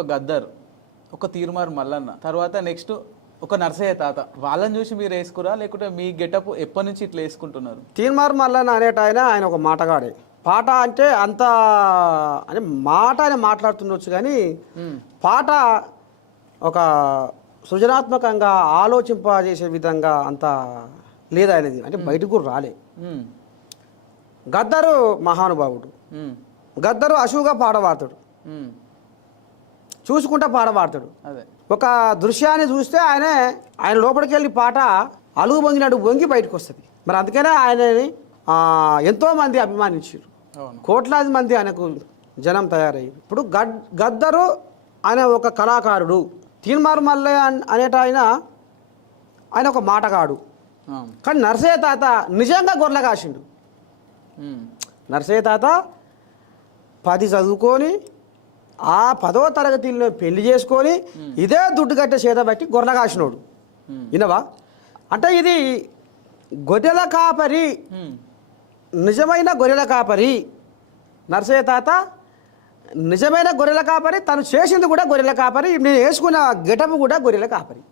ఒక గద్దర్, ఒక తీర్మార్ మల్లన్న, తర్వాత నెక్స్ట్ ఒక నర్సయ్య తాత, వాళ్ళని చూసి మీరు వేసుకురా లేకుంటే మీ గెటప్ ఎప్పటి నుంచి ఇట్లా వేసుకుంటున్నారు? తీన్మార్ మల్లన్న అనేట ఆయన ఒక మాటగాడే. పాట అంటే అంత అంటే మాట ఆయన మాట్లాడుతుండొచ్చు కానీ పాట ఒక సృజనాత్మకంగా ఆలోచింపజేసే విధంగా అంత లేదు ఆయనది, అంటే బయటకు కూడా రాలే. గద్దరు మహానుభావుడు, గద్దరు అశువుగా పాట పాడతాడు, చూసుకుంటా పాట పాడతాడు. అదే ఒక దృశ్యాన్ని చూస్తే ఆయన లోపలికి వెళ్ళి పాట అలుగు పొంగినట్టు వంగి బయటకు వస్తుంది. మరి అందుకనే ఆయనని ఎంతోమంది అభిమానించారు, కోట్లాది మంది ఆయనకు జనం తయారయ్యారు. ఇప్పుడు గద్దరు ఆయన ఒక కళాకారుడు, తీన్మార్ మల్లయ్య అనేట ఆయన ఒక మాటగాడు. కానీ నర్సయ్య తాత నిజంగా గొర్రెల కాసిండు. నర్సయ్య తాత 10 చదువుకొని ఆ 10వ తరగతిలో పెళ్లి చేసుకొని ఇదే దుడ్డు కట్టే చేత బట్టి గొర్రెల కాసినోడు. వినవా? అంటే ఇది గొర్రెల కాపరి, నిజమైన గొర్రెల కాపరి. నర్సయ్య తాత నిజమైన గొర్రెల కాపరి, తను చేసింది కూడా గొర్రెల కాపరి, నేను వేసుకున్న గెటప్ కూడా గొర్రెల కాపరి.